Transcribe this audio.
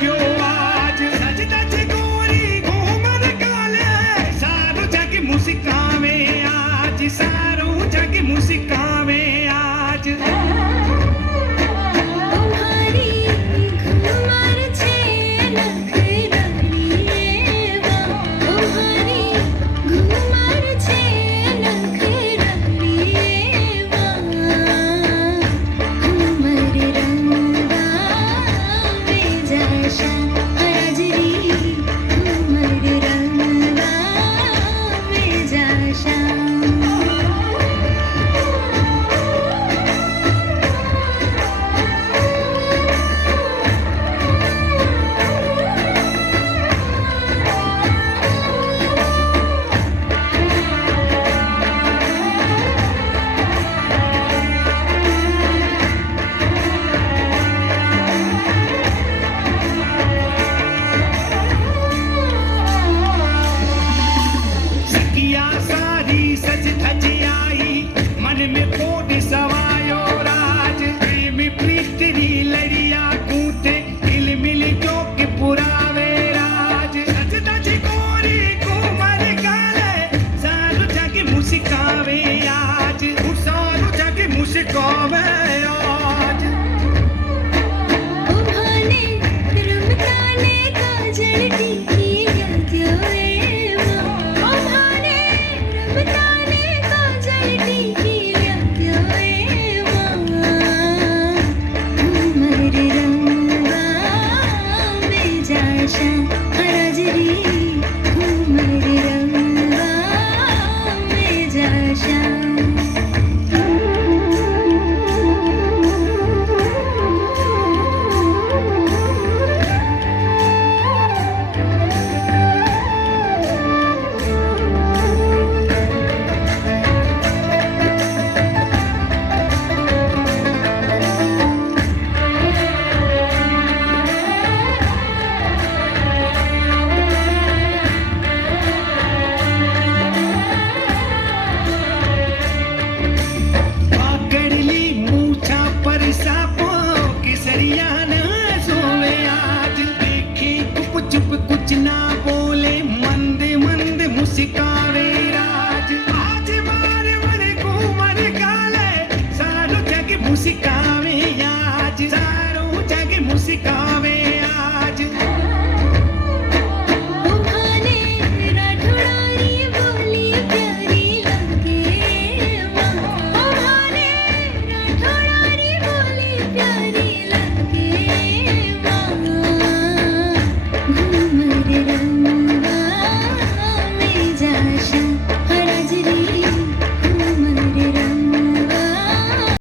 गयो आज सज धज गोरी घूमर काले सारू जग मुस्कावे आज सारू जग मुस्कावे आज तुम्हारी घूमर छे नखरलिए वा तुम्हारी घूमर छे नखरलिए वा घूमर रंगा वेजाशा हाजरी घूमर रंगा वेजाशा सखिया सारी सज धज आई मन में कोट सवायो राज प्रेम प्रीतरी लड़िया कूटे हिल मिल चौक पुरावे राज सज धज गोरी घूमर काले सारू जग मुस्कावे आज सारू जग मुस्कावे आज उभाने रमताने काजल टीकी लग्यो रे वा उभाने रमताने काजल टीकी